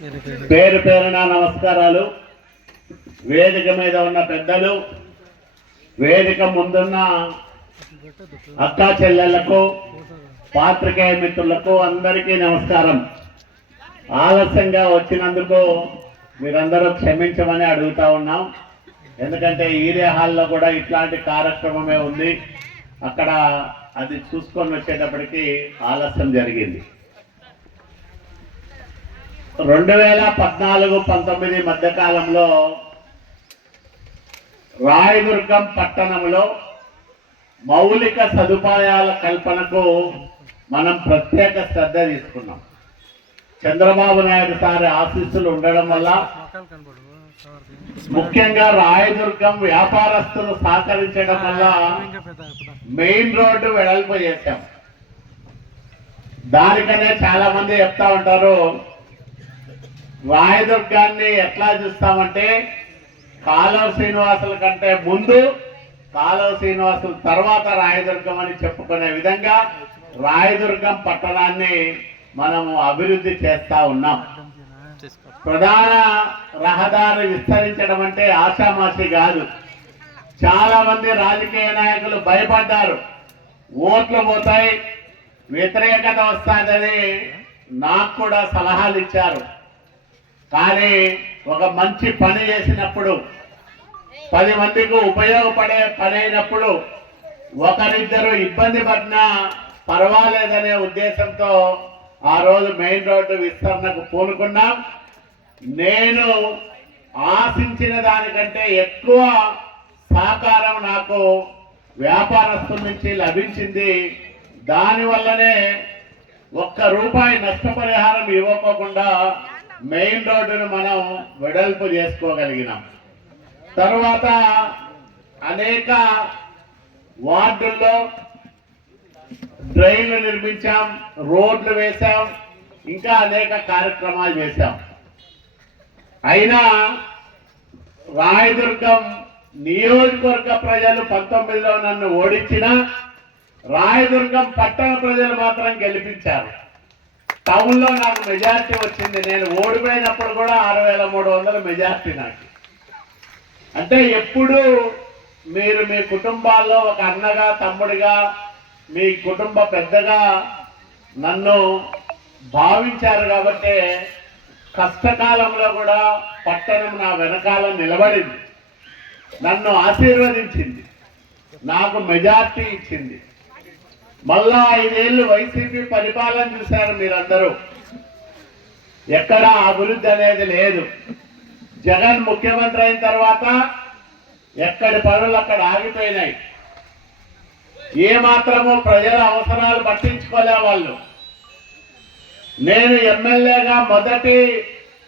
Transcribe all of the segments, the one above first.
పేరు పేరున నమస్కారాలు. వేదిక మీద ఉన్న పెద్దలు, వేదిక ముందున్న అక్కా చెల్లెళ్లకు, పాత్రికేయ మిత్రులకు అందరికీ నమస్కారం. ఆలస్యంగా వచ్చినందుకు మీరందరూ క్షమించమని అడుగుతా ఉన్నాం. ఎందుకంటే ఈరే హాల్లో కూడా ఇట్లాంటి కార్యక్రమమే ఉంది. అక్కడ అది చూసుకొని వచ్చేటప్పటికి ఆలస్యం జరిగింది. 2014-19 మధ్యకాలంలో రాయదుర్గం పట్టణంలో మౌలిక సదుపాయాల కల్పనకు మనం ప్రత్యేక శ్రద్ధ తీసుకున్నాం. చంద్రబాబు నాయుడు సారి ఆశీస్సులు ఉండడం వల్ల, ముఖ్యంగా రాయదుర్గం వ్యాపారస్తులు సహకరించడం వల్ల మెయిన్ రోడ్డు వెడల్పు చేశాం. దానికనే చాలా మంది చెప్తా ఉంటారు, రాయదుర్గాన్ని ఎట్లా చూస్తామంటే కాలువ శ్రీనివాసుల కంటే ముందు, కాలువ శ్రీనివాసుల తర్వాత రాయదుర్గం అని చెప్పుకునే విధంగా రాయదుర్గం పట్టణాన్ని మనము అభివృద్ధి చేస్తా ఉన్నాం. ప్రధాన రహదారి విస్తరించడం అంటే ఆషామాషి కాదు. చాలా మంది రాజకీయ నాయకులు భయపడ్డారు, ఓట్లు పోతాయి, వ్యతిరేకత వస్తుందని నాకు కూడా సలహాలు ఇచ్చారు. కానీ ఒక మంచి పని చేసినప్పుడు, 10 మందికి ఉపయోగపడే పని అయినప్పుడు, ఒకరిద్దరు ఇబ్బంది పడినా పర్వాలేదనే ఉద్దేశంతో ఆ రోజు మెయిన్ రోడ్డు విస్తరణకు పూనుకున్నాం. నేను ఆశించిన దానికంటే ఎక్కువ సహకారం నాకు వ్యాపారస్తుల నుంచి లభించింది. దానివల్లనే ₹1 నష్టపరిహారం ఇవ్వకోకుండా మెయిన్ రోడ్డును మనం వెడల్పు చేసుకోగలిగినాం. తర్వాత అనేక వార్డుల్లో డ్రైన్లు నిర్మించాం, రోడ్లు వేశాం, ఇంకా అనేక కార్యక్రమాలు చేశాం. అయినా రాయదుర్గం నియోజకవర్గ ప్రజలు 19లో నన్ను ఓడించిన, రాయదుర్గం పట్టణ ప్రజలు మాత్రం గెలిపించారు. టౌన్లో నాకు మెజార్టీ వచ్చింది. నేను ఓడిపోయినప్పుడు కూడా 6300 మెజార్టీ నాకు. అంటే ఎప్పుడు మీరు మీ కుటుంబాల్లో ఒక అన్నగా, తమ్ముడిగా, మీ కుటుంబ పెద్దగా నన్ను భావించారు. కాబట్టి కష్టకాలంలో కూడా పట్టణం నా వెనకాల నిలబడింది, నన్ను ఆశీర్వదించింది, నాకు మెజార్టీ ఇచ్చింది. మళ్ళా 5 ఏళ్ళు వైసీపీ పరిపాలన చూశారు మీరందరూ. ఎక్కడ అభివృద్ధి అనేది లేదు. జగన్ ముఖ్యమంత్రి అయిన తర్వాత ఎక్కడి పనులు అక్కడ ఆగిపోయినాయి. ఏమాత్రము ప్రజల అవసరాలు పట్టించుకోలే వాళ్ళు. నేను ఎమ్మెల్యేగా మొదటి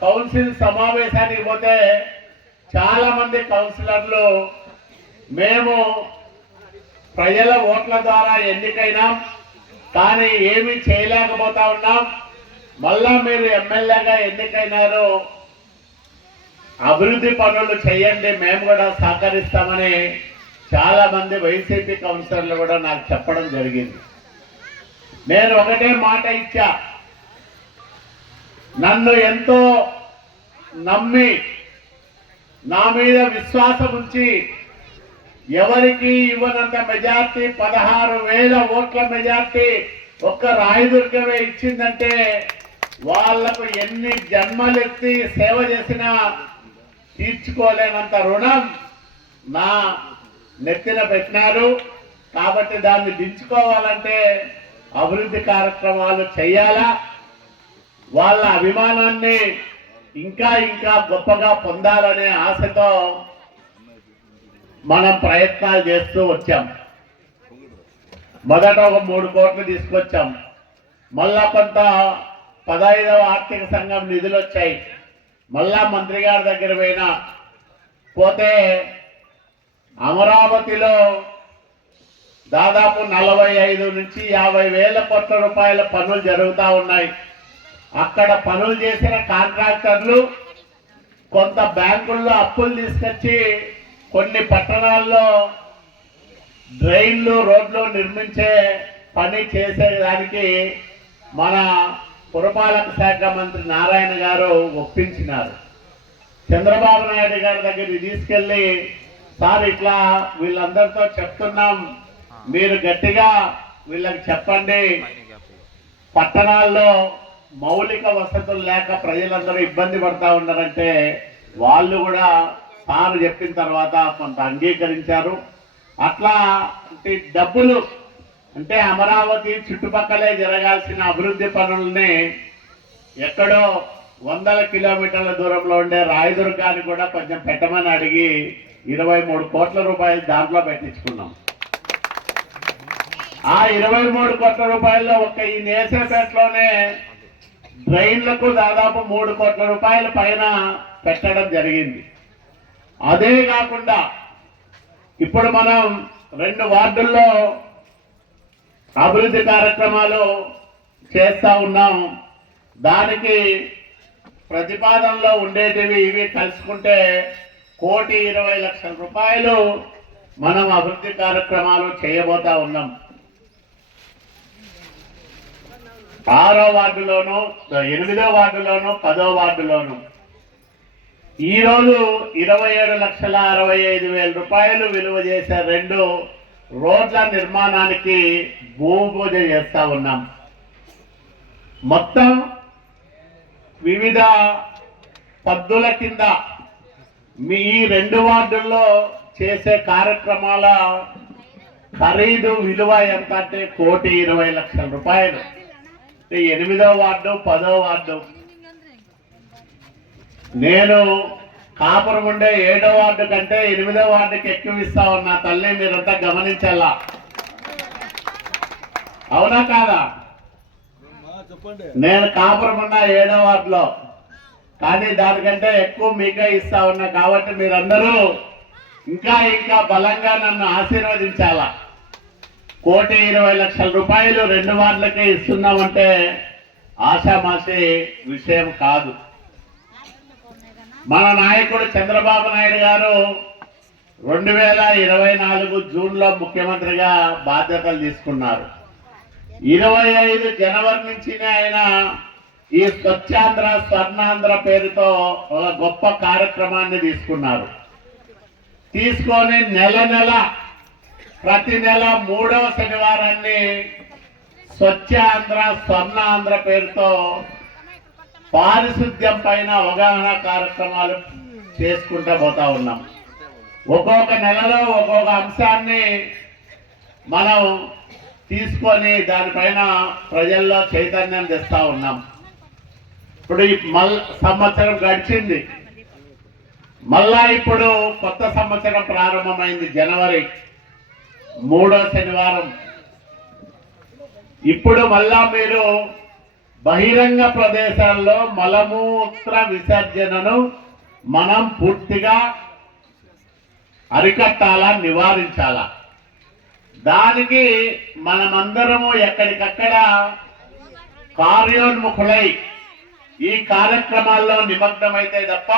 కౌన్సిల్ సమావేశానికి పోతే చాలా మంది కౌన్సిలర్లు, మేము ప్రజల ఓట్ల ద్వారా ఎన్నికైనాం, కానీ ఏమీ చేయలేకపోతా ఉన్నాం, మళ్ళా మీరు ఎమ్మెల్యేగా ఎన్నికైనారు, అభివృద్ధి పనులు చేయండి, మేము కూడా సహకరిస్తామని చాలా మంది వైసీపీ కౌన్సిలర్లు కూడా నాకు చెప్పడం జరిగింది. నేను ఒకటే మాట ఇచ్చా, నన్ను ఎంతో నమ్మి నా మీద విశ్వాసం ఉంచి ఎవరికి ఇవ్వనంత మెజార్టీ, 16,000 ఓట్ల మెజార్టీ ఒక్క రాయదుర్గమే ఇచ్చిందంటే వాళ్లకు ఎన్ని జన్మలెత్తి సేవ చేసినా తీర్చుకోలేనంత రుణం నా నెత్తిన పెట్టినారు. కాబట్టి దాన్ని దించుకోవాలంటే అభివృద్ధి కార్యక్రమాలు చేయాలా, వాళ్ళ అభిమానాన్ని ఇంకా ఇంకా గొప్పగా పొందాలనే ఆశతో మనం ప్రయత్నాలు చేస్తూ వచ్చాం. మొదట ఒక 3 కోట్లు తీసుకొచ్చాం. మళ్ళా కొంత 15వ ఆర్థిక సంఘం నిధులు వచ్చాయి. మళ్ళా మంత్రి గారి దగ్గర పోతే అమరావతిలో దాదాపు 45 నుంచి 50,000 కోట్ల రూపాయల పనులు జరుగుతూ ఉన్నాయి. అక్కడ పనులు చేసిన కాంట్రాక్టర్లు కొంత బ్యాంకుల్లో అప్పులు తీసుకొచ్చి కొన్ని పట్టణాల్లో డ్రైన్లు, రోడ్లు నిర్మించే పని చేసేదానికి మన పురపాలక శాఖ మంత్రి నారాయణ గారు ఒప్పించినారు. చంద్రబాబు నాయుడు గారి దగ్గరికి తీసుకెళ్లి, సార్ ఇట్లా వీళ్ళందరితో చెప్తున్నాం, మీరు గట్టిగా వీళ్ళకి చెప్పండి, పట్టణాల్లో మౌలిక వసతులు లేక ప్రజలందరూ ఇబ్బంది పడతా ఉన్నారంటే వాళ్ళు కూడా సార్ చెప్పిన తర్వాత కొంత అంగీకరించారు. అట్లా డబ్బులు అంటే అమరావతి చుట్టుపక్కలే జరగాల్సిన అభివృద్ధి పనుల్ని ఎక్కడో 100 కిలోమీటర్ల దూరంలో ఉండే రాయదుర్గాన్ని కూడా కొంచెం పెట్టమని అడిగి 23 కోట్ల రూపాయలు దాంట్లో పెట్టించుకున్నాం. ఆ 23 కోట్ల రూపాయల్లో ఒక్క ఈ నేసేపేటలోనే డ్రైన్లకు దాదాపు 3 కోట్ల రూపాయల పైన పెట్టడం జరిగింది. అదే కాకుండా ఇప్పుడు మనం 2 వార్డుల్లో అభివృద్ధి కార్యక్రమాలు చేస్తా ఉన్నాం. దానికి ప్రతిపాదనలో ఉండేటివి ఇవి కలుసుకుంటే 1,20,00,000 రూపాయలు మనం అభివృద్ధి కార్యక్రమాలు చేయబోతా ఉన్నాం. 6వ వార్డులోను, 8వ వార్డులోను, 10వ వార్డులోను ఈరోజు 27,65,000 రూపాయలు విలువ చేసే 2 రోడ్ల నిర్మాణానికి భూమి పూజ చేస్తా ఉన్నాం. మొత్తం వివిధ పద్దుల కింద మీ ఈ 2 వార్డుల్లో చేసే కార్యక్రమాల ఖరీదు విలువ ఎంత అంటే 1,20,00,000 రూపాయలు. 8వ వార్డు, 10వ వార్డు, నేను కాపురం ఉండే 7వ వార్డు కంటే 8వ వార్డుకి ఎక్కువ ఇస్తా ఉన్నా. తల్లి మీరంతా గమనించాలా, అవునా కాదా? నేను కాపురం ఉన్న 7వ వార్డులో, కానీ దానికంటే ఎక్కువ మీకే ఇస్తా ఉన్నా. కాబట్టి మీరందరూ ఇంకా ఇంకా బలంగా నన్ను ఆశీర్వదించాలా. 1,20,00,000 రూపాయలు 2 వార్డులకే ఇస్తున్నామంటే ఆషామాషి విషయం కాదు. మన నాయకుడు చంద్రబాబు నాయుడు గారు 2024 జూన్లో ముఖ్యమంత్రిగా బాధ్యతలు తీసుకున్నారు. 25 జనవరి నుంచినే ఆయన ఈ స్వచ్ఛాంధ్ర స్వర్ణాంధ్ర పేరుతో ఒక గొప్ప కార్యక్రమాన్ని తీసుకున్నారు. తీసుకొని నెల ప్రతి నెల 3వ శనివారాన్ని స్వచ్ఛాంధ్ర స్వర్ణాంధ్ర పేరుతో పారిశుద్ధ్యం పైన అవగాహన కార్యక్రమాలు చేసుకుంటూ పోతా ఉన్నాం. ఒక్కొక్క నెలలో ఒక్కొక్క అంశాన్ని మనం తీసుకొని దానిపైన ప్రజల్లో చైతన్యం తెస్తా ఉన్నాం. ఇప్పుడు ఈ సంవత్సరం గడిచింది, మళ్ళా ఇప్పుడు కొత్త సంవత్సరం ప్రారంభమైంది. జనవరి 3వ శనివారం. ఇప్పుడు మళ్ళా మీరు బహిరంగ ప్రదేశాల్లో మలమూత్ర విసర్జనను మనం పూర్తిగా అరికట్టాలా, నివారించాలా. దానికి మనమందరము ఎక్కడికక్కడ కార్యోన్ముఖులై ఈ కార్యక్రమాల్లో నిమగ్నమైతే తప్ప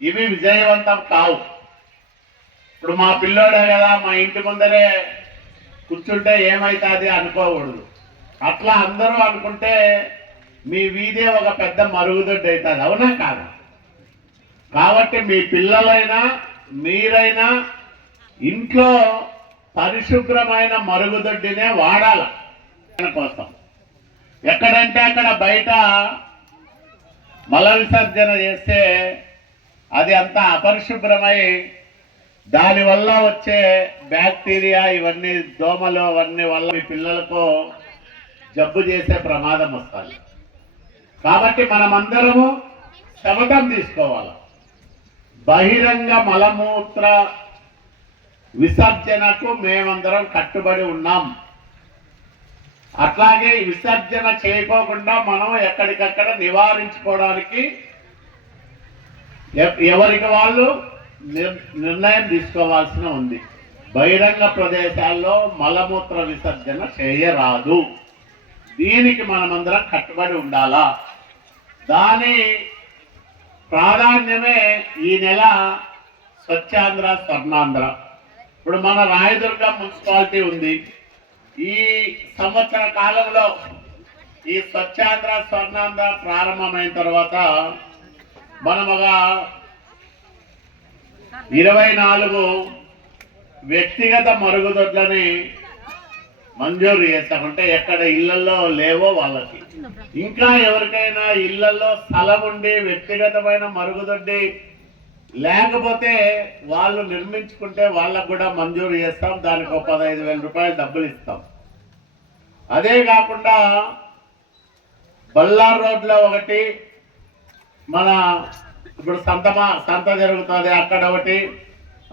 ఇవి విజయవంతం కావు. ఇప్పుడు మా పిల్లోడే కదా, మా ఇంటి ముందరే కూర్చుంటే ఏమైతుంది అనుకోకూడదు. అట్లా అందరూ అనుకుంటే మీ వీధే ఒక పెద్ద మరుగుదొడ్డి అవుతుంది, అవునా కాదు? కాబట్టి మీ పిల్లలైనా మీరైనా ఇంట్లో పరిశుభ్రమైన మరుగుదొడ్డినే వాడాల కోసం. ఎక్కడంటే అక్కడ బయట మల విసర్జన చేస్తే అది అంతా అపరిశుభ్రమై దానివల్ల వచ్చే బ్యాక్టీరియా ఇవన్నీ, దోమలు అవన్నీ వల్ల మీ పిల్లలకు జబ్బు చేసే ప్రమాదం వస్తుంది. కాబట్టి మనమందరము శపథం తీసుకోవాలి. బహిరంగ మలమూత్ర విసర్జనకు మేమందరం కట్టుబడి ఉన్నాం. అట్లాగే విసర్జన చేయకోకుండా మనం ఎక్కడికక్కడ నివారించుకోవడానికి ఎవరికి వాళ్ళు నిర్ణయం తీసుకోవాల్సిన ఉంది. బహిరంగ ప్రదేశాల్లో మలమూత్ర విసర్జన చేయరాదు. దీనికి మనమందరం కట్టుబడి ఉండాలా. దాని ప్రాధాన్యమే ఈ నెల స్వచ్ఛాంధ్ర స్వర్ణాంధ్ర. ఇప్పుడు మన రాయదుర్గం మున్సిపాలిటీ ఉంది. ఈ సంవత్సర కాలంలో ఈ స్వచ్ఛాంధ్ర స్వర్ణాంధ్ర ప్రారంభమైన తర్వాత మనం ఒక 24 వ్యక్తిగత మరుగుదొడ్లని మంజూరు చేస్తామంటే ఎక్కడ ఇళ్లలో లేవో వాళ్ళకి. ఇంకా ఎవరికైనా ఇళ్లలో స్థలం ఉండి వ్యక్తిగతమైన మరుగుదొడ్డి లేకపోతే వాళ్ళు నిర్మించుకుంటే వాళ్ళకు కూడా మంజూరు చేస్తాం. దానికి ఒక 15,000 రూపాయలు డబ్బులు ఇస్తాం. అదే కాకుండా బల్లార్ రోడ్లో ఒకటి, మన ఇప్పుడు సంత జరుగుతుంది అక్కడ ఒకటి,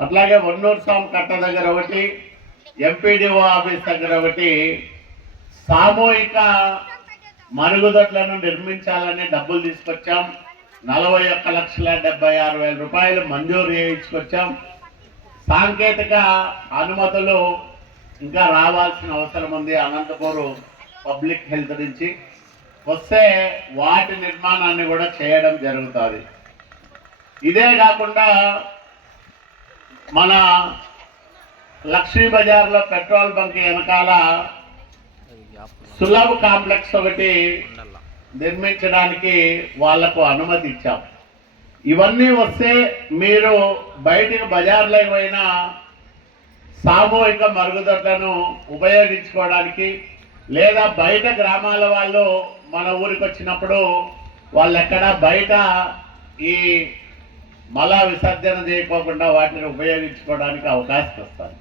అట్లాగే వన్నూరు స్వామి కట్ట దగ్గర ఒకటి, ఎంపీడీఓ ఆఫీస్ దగ్గర ఒకటి సామూహిక మరుగుదొడ్లను నిర్మించాలని డబ్బులు తీసుకొచ్చాం. 41,76,000 రూపాయలు మంజూరు చేయించుకొచ్చాం. సాంకేతిక అనుమతులు ఇంకా రావాల్సిన అవసరం ఉంది. అనంతపూర్ పబ్లిక్ హెల్త్ నుంచి వస్తే వాటి నిర్మాణాన్ని కూడా చేయడం జరుగుతుంది. ఇదే కాకుండా మన లక్ష్మీ బజార్లో పెట్రోల్ బంక్ వెనకాల సులభ్ కాంప్లెక్స్ ఒకటి నిర్మించడానికి వాళ్లకు అనుమతి ఇచ్చాం. ఇవన్నీ వస్తే మీరు బయటికి బజార్లోకి పోయినా సామూహిక మరుగుదొడ్లను ఉపయోగించుకోవడానికి, లేదా బయట గ్రామాల వాళ్ళు మన ఊరికి వచ్చినప్పుడు వాళ్ళు ఎక్కడ బయట ఈ మల విసర్జన చేయకోకుండా వాటిని ఉపయోగించుకోవడానికి అవకాశం వస్తుంది.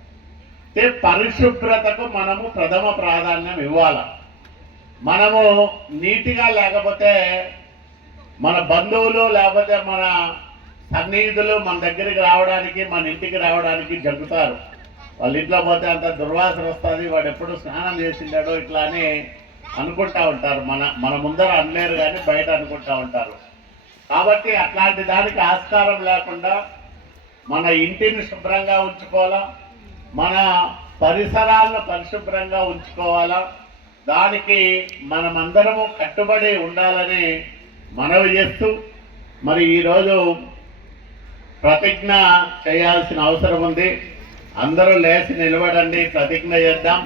అంటే పరిశుభ్రతకు మనము ప్రథమ ప్రాధాన్యం ఇవ్వాలి. మనము నీట్గా లేకపోతే మన బంధువులు లేకపోతే మన సన్నిహితులు మన దగ్గరికి రావడానికి, మన ఇంటికి రావడానికి జగ్గుతారు. వాళ్ళ ఇంట్లో పోతే అంత దుర్వాసన వస్తుంది, వాడు ఎప్పుడు స్నానం చేసిండాడో ఇట్లా అని అనుకుంటా ఉంటారు. మన ముందర అనలేరు కానీ బయట అనుకుంటా ఉంటారు. కాబట్టి అట్లాంటి దానికి ఆస్కారం లేకుండా మన ఇంటిని శుభ్రంగా ఉంచుకోవాలా, మన పరిసరాలను పరిశుభ్రంగా ఉంచుకోవాలా. దానికి మనమందరము కట్టుబడి ఉండాలని మనవి చేస్తూ, మరి ఈరోజు ప్రతిజ్ఞ చేయాల్సిన అవసరం ఉంది. అందరూ లేచి నిలబడండి, ప్రతిజ్ఞ చేద్దాం.